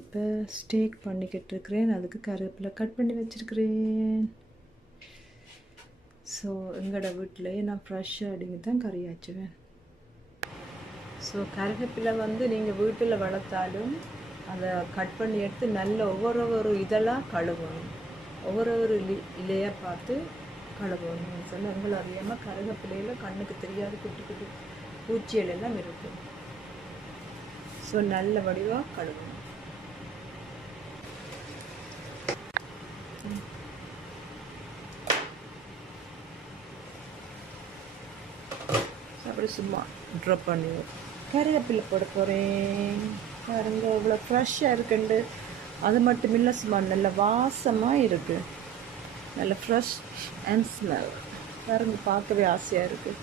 இப்போ ஸ்டேக் பண்ணிக்கிட்டு இருக்கிறேன். அதுக்கு கருவேப்பிலை கட் பண்ணி வச்சுருக்கிறேன். ஸோ எங்களோட வீட்டிலையே நான் ஃப்ரெஷ்ஷாக அடிங்க தான் கறி ஆச்சுவேன். ஸோ கருவேப்பிலை வந்து நீங்கள் வீட்டில் வளர்த்தாலும் அதை கட் பண்ணி எடுத்து நல்ல ஒவ்வொரு இதெல்லாம் கழுவணும். ஒவ்வொரு இலையாக பார்த்து கழுவணும். சொன்னால் உங்களை அறியாமல் கருவேப்பிலையில் கண்ணுக்கு தெரியாத குட்டி குட்டி பூச்சிகள் எல்லாம் இருக்கும். ஸோ நல்ல வடிவாக கழுவணும். அப்படி சும்மா ட்ராப் பண்ணி கருவேப்பிலை போட போகிறேன். பாருங்க இவ்வளோ ஃப்ரெஷ்ஷாக இருக்குண்டு. அது மட்டும் இல்லை, சும்மா நல்ல வாசமாக இருக்குது. நல்ல ஃப்ரெஷ் அண்ட் ஸ்மெல். பாருங்க பார்க்கவே ஆசையாக இருக்குது.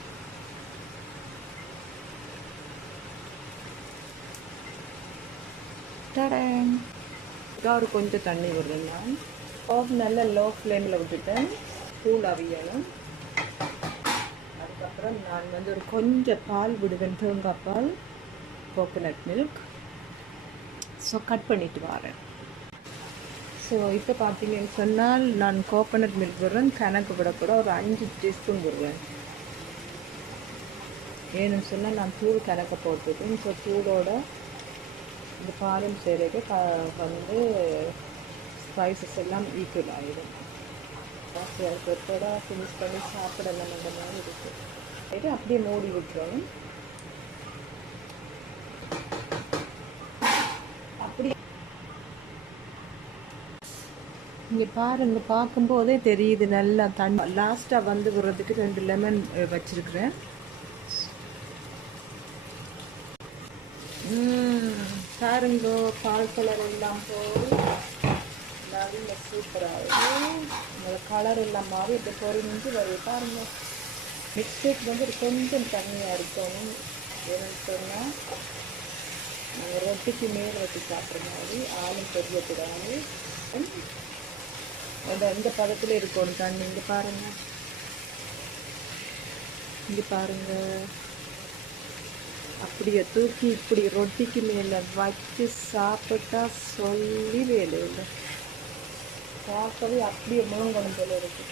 ஒரு கொஞ்சம் தண்ணி விடுறேன். நான் ஆஃப் நல்ல லோ ஃப்ளேமில் விட்டுட்டேன். கூல் அவியணும். அதுக்கப்புறம் நான் வந்து ஒரு கொஞ்சம் பால் விடுவேன், தேங்காய் பால், கோகோனட் மில்க். ஸோ கட் பண்ணிட்டு வரேன். ஸோ இப்போ பார்த்தீங்கன்னு சொன்னால் நான் கோகோனட் மில்க் விடுறேன். கணக்கு விடக்கூட ஒரு 5 டீஸ்பூன் விடுவேன். ஏன்னு சொன்னால் நான் தூள் கணக்கை போட்டுருக்கேன். ஸோ தூளோட இந்த பாலும் சேலைக்கு வந்து ஸ்பைசஸ் எல்லாம் ஈக்குவல் ஆகிடும். அதுக்கோட ஃபினிஷ் பண்ணி சாப்பிடலாம் அந்த மாதிரி இருக்குது. அப்படியே மூடி விட்டுறணும். அப்படி இங்கே பாருங்க, பார்க்கும்போதே தெரியுது நல்லா தண்ணி. லாஸ்ட்டாக வந்து விடுறதுக்கு 2 லெமன் வச்சுருக்கிறேன். பாருங்க பால் கலர் எல்லாம் போய் நல்ல சூப்பராக உங்களை கலர் எல்லாம் மாறி இப்படி பொறிஞ்சு வருது. பாருங்க மிக்ஸ்டேக் வந்து கொஞ்சம் தண்ணியாக இருக்கணும். ஏன்னு சொன்னால் நாங்கள் ரொட்டிக்கு மேலே வச்சு சாப்பிட்ற மாதிரி ஆளும் தெரியக்கூடாது. இந்த பதத்தில் இருக்கணும் தண்ணி. இங்கே பாருங்கள், இங்கே பாருங்கள். அப்படியே தூக்கி இப்படி ரொட்டிக்கு மேலே வச்சு சாப்பிட்டா சொல்லி வேலை இல்லை. பார்க்கவே அப்படியே முழுங்கணும் போல இருக்கு.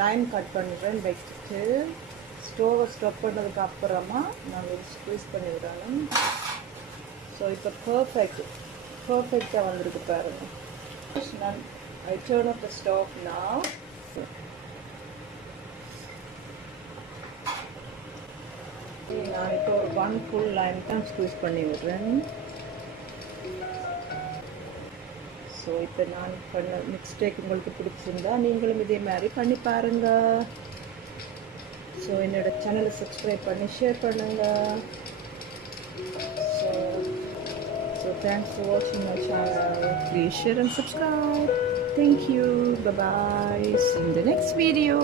லைன் கட் பண்ணுறேன். வச்சுட்டு ஸ்டோவை ஸ்டப் பண்ணதுக்கு அப்புறமா நாங்கள் ஸ்க்வீஸ் பண்ணி விடணும். ஸோ இப்போ பர்ஃபெக்டாக வந்திருக்கு பாருங்கள். நான் I turn off the stove now. நான் இப்போ ஒரு 1 ஃபுல் லைன் தான் ஸ்க்வீஸ் பண்ணி விடுறேன். ஸோ இப்போ நான் பண்ண மிஸ்டேக் உங்களுக்கு பிடிச்சிருந்தா நீங்களும் இதே மாதிரி பண்ணி பாருங்கள். ஸோ என்னோட சேனலை சப்ஸ்கிரைப் பண்ணி ஷேர் பண்ணுங்கள். So thanks for watching my channel. Please share and subscribe. Thank you. Bye bye. See you in the next video.